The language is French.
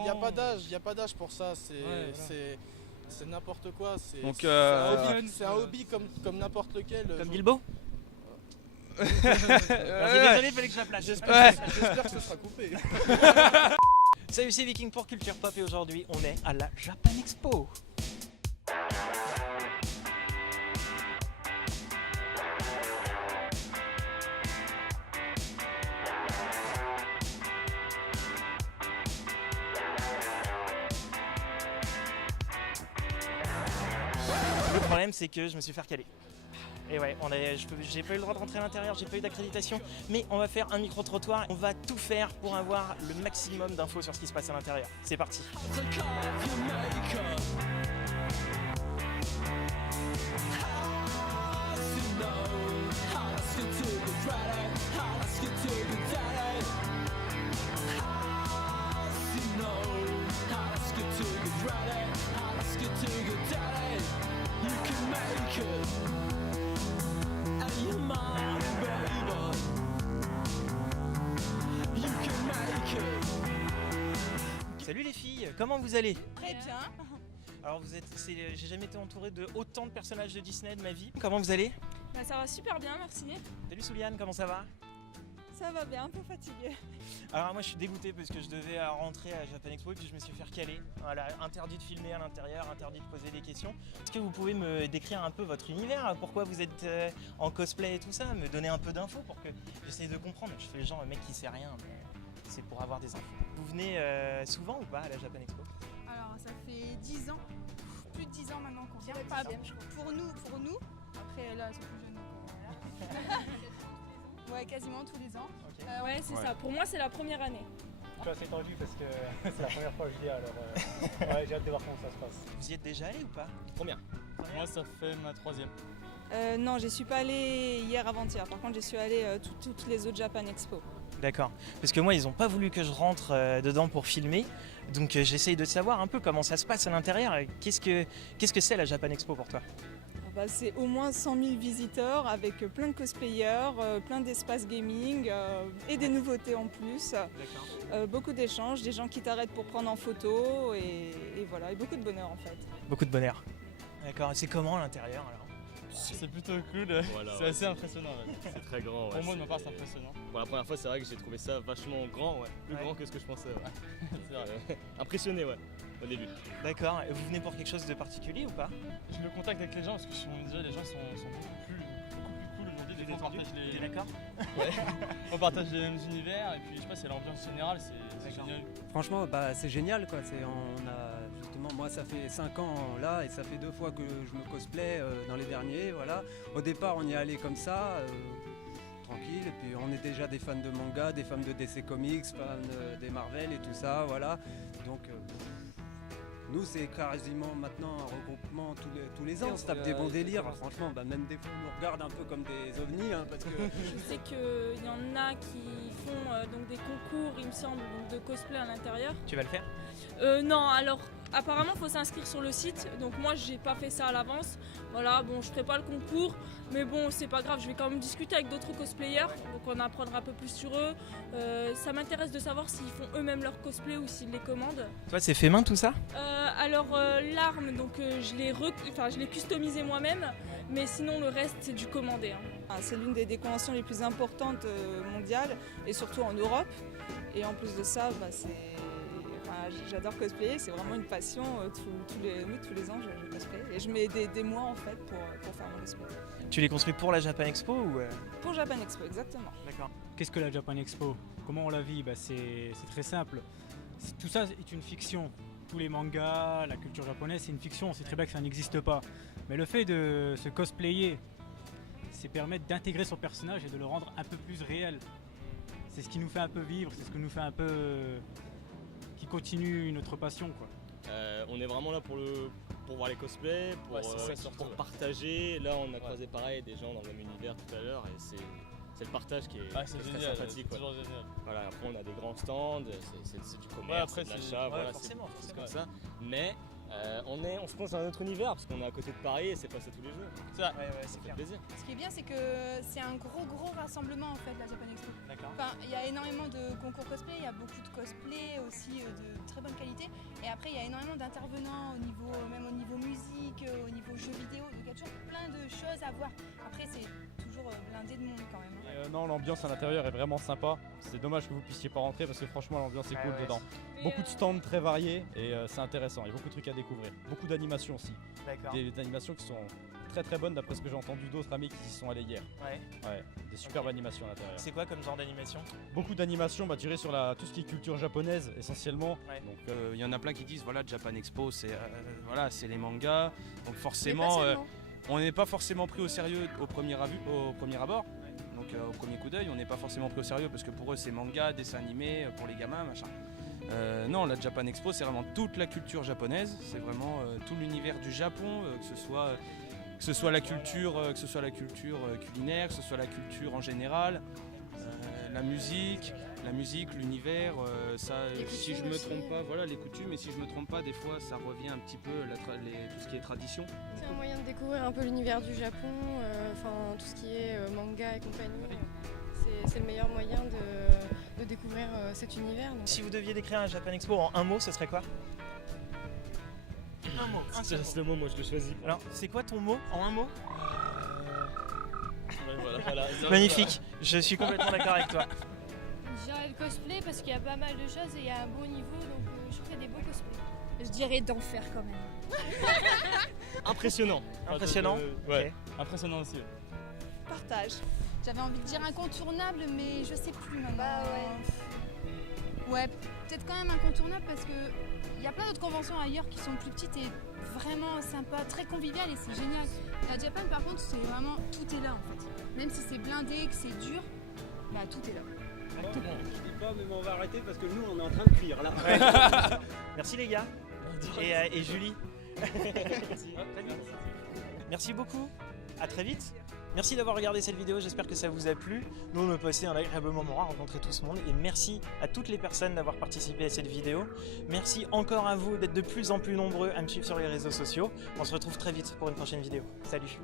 Il n'y a pas d'âge pour ça, c'est n'importe quoi, Donc, c'est un hobby comme n'importe lequel. Comme Bilbo. Désolé, fallait que je la place. J'espère que ce sera coupé. Salut, c'est Viking pour Culture Pop et aujourd'hui on est à la Japan Expo. Le problème c'est que je me suis fait recaler. Et ouais, j'ai pas eu le droit de rentrer à l'intérieur, j'ai pas eu d'accréditation, mais on va faire un micro-trottoir, on va tout faire pour avoir le maximum d'infos sur ce qui se passe à l'intérieur. C'est parti. Salut les filles, comment vous allez? Très bien. Alors j'ai jamais été entouré de autant de personnages de Disney de ma vie. Comment vous allez? Bah, ça va super bien, merci. Salut Souliane, comment ça va? Ça va bien, un peu fatigué. Alors moi je suis dégoûté parce que je devais rentrer à Japan Expo et puis je me suis fait recaler. Voilà, interdit de filmer à l'intérieur, interdit de poser des questions. Est-ce que vous pouvez me décrire un peu votre univers? Pourquoi vous êtes en cosplay et tout ça? Me donner un peu d'infos pour que j'essaye de comprendre. Je fais le genre le mec qui sait rien, mais c'est pour avoir des infos. Vous venez souvent ou pas à la Japan Expo? Alors ça fait 10 ans, plus de 10 ans maintenant qu'on vient. Pas bien, je crois. Pour nous. Après là, ils sont plus jeunes. Donc, voilà. Ouais, quasiment tous les ans. Okay. Ouais, c'est ça. Pour moi, c'est la première année. Je suis assez tendu parce que c'est la première fois que je viens, alors ouais, j'ai hâte de voir comment ça se passe. Vous y êtes déjà allé ou pas? Combien? Moi, ça fait ma 3e. Non, j'y suis pas allée hier avant-hier. Par contre, j'y suis allée toutes les autres Japan Expo. D'accord. Parce que moi, ils n'ont pas voulu que je rentre dedans pour filmer. Donc j'essaye de savoir un peu comment ça se passe à l'intérieur. Qu'est-ce que c'est la Japan Expo pour toi? Bah, c'est au moins 100 000 visiteurs avec plein de cosplayers, plein d'espaces gaming et des nouveautés en plus. D'accord. Beaucoup d'échanges, des gens qui t'arrêtent pour prendre en photo et voilà, et beaucoup de bonheur en fait. Beaucoup de bonheur. D'accord. Et c'est comment à l'intérieur alors? C'est plutôt cool, Voilà, c'est ouais, assez impressionnant. Ouais. C'est très grand. Pour moi, de ma part, c'est impressionnant. Pour la première fois, c'est vrai que j'ai trouvé ça vachement grand, plus grand que ce que je pensais. C'est vrai. Impressionné, au début. D'accord. Et vous venez pour quelque chose de particulier ou pas? Je me contacte avec les gens parce que déjà, les gens sont beaucoup plus cool aujourd'hui. Des fois, T'es d'accord? on partage les mêmes univers et puis je sais pas, c'est l'ambiance générale, c'est génial. Franchement, bah, c'est génial quoi. Justement, moi ça fait 5 ans là et ça fait 2 fois que je me cosplay dans les derniers. Voilà. Au départ, on y est allé comme ça. Tranquille, et puis on est déjà des fans de manga, des fans de DC Comics, fans des Marvel et tout ça, voilà. Donc nous c'est quasiment maintenant un regroupement tous les ans, on se tape des bons délires, franchement, bah, même des fois on nous regarde un peu comme des ovnis, hein, parce que... Je sais qu'il y en a qui font donc des concours, il me semble, donc de cosplay à l'intérieur. Tu vas le faire? Non, alors apparemment il faut s'inscrire sur le site, donc moi j'ai pas fait ça à l'avance. Voilà, bon je ferai pas le concours, mais bon c'est pas grave, je vais quand même discuter avec d'autres cosplayers, donc on apprendra un peu plus sur eux. Ça m'intéresse de savoir s'ils font eux-mêmes leur cosplay ou s'ils les commandent. Toi, c'est fait main tout ça? Alors l'arme, donc je l'ai customisé moi-même, mais sinon le reste c'est du commandé. Hein. C'est l'une des conventions les plus importantes mondiales et surtout en Europe. Et en plus de ça, j'adore cosplayer, c'est vraiment une passion. Tous les ans je cosplay et je mets des mois en fait pour faire mon cosplay. Tu l'es construit pour la Japan Expo ou Pour Japan Expo, exactement. D'accord. Qu'est-ce que la Japan Expo? Comment on la vit? C'est très simple. Tout ça est une fiction. Tous les mangas, la culture japonaise, c'est une fiction. On sait très bien que ça n'existe pas. Mais le fait de se cosplayer, c'est permettre d'intégrer son personnage et de le rendre un peu plus réel. C'est ce qui nous fait un peu vivre, c'est ce qui nous fait un peu... qui continue notre passion, quoi. On est vraiment là pour voir les cosplays, pour partager. Là, on a croisé pareil des gens dans le même univers tout à l'heure et c'est le partage qui est Ah, c'est très génial, sympathique. c'est toujours génial. Voilà, après on a des grands stands, c'est du commerce, après, c'est de c'est- l'achat, ouais, voilà, forcément, c'est forcément. comme ça. Mais On se pense dans un autre univers parce qu'on est à côté de Paris et c'est pas ça tous les jours. C'est vrai, c'est Ça fait clair. plaisir. Ce qui est bien, c'est que c'est un gros rassemblement en fait, la Japan Expo. D'accord. Enfin, il y a énormément de concours cosplay, il y a beaucoup de cosplay aussi de très bonne qualité. Et après, il y a énormément d'intervenants même au niveau musique, au niveau jeux vidéo. Donc il y a toujours plein de choses à voir. Après, c'est toujours blindé de monde quand même. Non, l'ambiance à l'intérieur est vraiment sympa. C'est dommage que vous puissiez pas rentrer parce que franchement l'ambiance est cool dedans. Beaucoup de stands très variés et c'est intéressant. Il y a beaucoup de trucs à découvrir. Beaucoup d'animations aussi. D'accord. Des animations qui sont très bonnes d'après ce que j'ai entendu d'autres amis qui y sont allés hier. Ouais. Des superbes animations à l'intérieur. C'est quoi comme genre d'animation? Beaucoup d'animations tirées sur tout ce qui est culture japonaise essentiellement. Ouais. Donc il y en a plein qui disent voilà Japan Expo c'est les mangas. Donc forcément on n'est pas forcément pris au sérieux au premier abord. Donc au premier coup d'œil on n'est pas forcément pris au sérieux parce que pour eux c'est manga, dessin animé, pour les gamins machin. Non, la Japan Expo c'est vraiment toute la culture japonaise, c'est vraiment tout l'univers du Japon, que ce soit la culture culinaire, que ce soit la culture en général, la musique, l'univers, si je me trompe pas, voilà les coutumes, et si je me trompe pas, des fois ça revient un petit peu tout ce qui est tradition. C'est un moyen de découvrir un peu l'univers du Japon, tout ce qui est manga et compagnie. C'est le meilleur moyen de découvrir cet univers. Donc. Si vous deviez décrire un Japan Expo en un mot, ce serait quoi? Un mot. C'est le mot, moi je le choisis. Alors, c'est quoi ton mot en un mot? Voilà. Magnifique, je suis complètement d'accord avec toi. Je dirais le cosplay parce qu'il y a pas mal de choses et il y a un bon niveau, donc je trouve qu'il y a des beaux cosplays. Je dirais d'enfer quand même. Impressionnant. Impressionnant. Ouais. Impressionnant aussi. Partage. J'avais envie de dire incontournable, mais je sais plus maintenant. Ouais, peut-être quand même incontournable parce que il y a plein d'autres conventions ailleurs qui sont plus petites et vraiment sympas, très conviviales et c'est génial. La Japan par contre, c'est vraiment tout est là en fait. Même si c'est blindé, que c'est dur, bah tout est là. Je dis pas, mais on va arrêter parce que nous on est en train de cuire là. Merci les gars. Et Julie. Merci beaucoup. À très vite. Merci d'avoir regardé cette vidéo, j'espère que ça vous a plu. Nous on a passé un agréable moment à rencontrer tout ce monde et merci à toutes les personnes d'avoir participé à cette vidéo. Merci encore à vous d'être de plus en plus nombreux à me suivre sur les réseaux sociaux. On se retrouve très vite pour une prochaine vidéo. Salut!